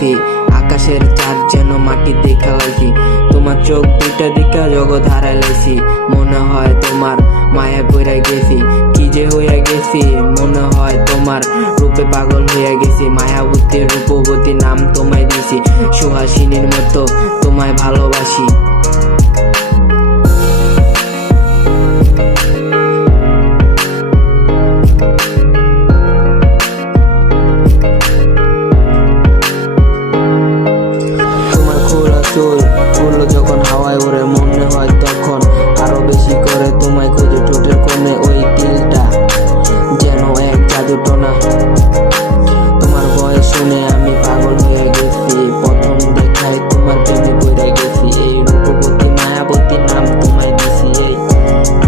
গেছি, আকাশের চাঁদ যেন মাটি দেখা লাইছি। তোমার চোখ দুইটা দেখা জগৎ হারাই লাইছি। মনে হয় তোমার মায়া পইরা গেছি, কি যে হইয়া গেছি। মনে হয় তোমার রূপে পাগল হইয়া গেছি। মায়াবতী রূপবতী নাম তোমায় দিছি, সুহাসিনীর মতো তোমায় ভালোবাসি।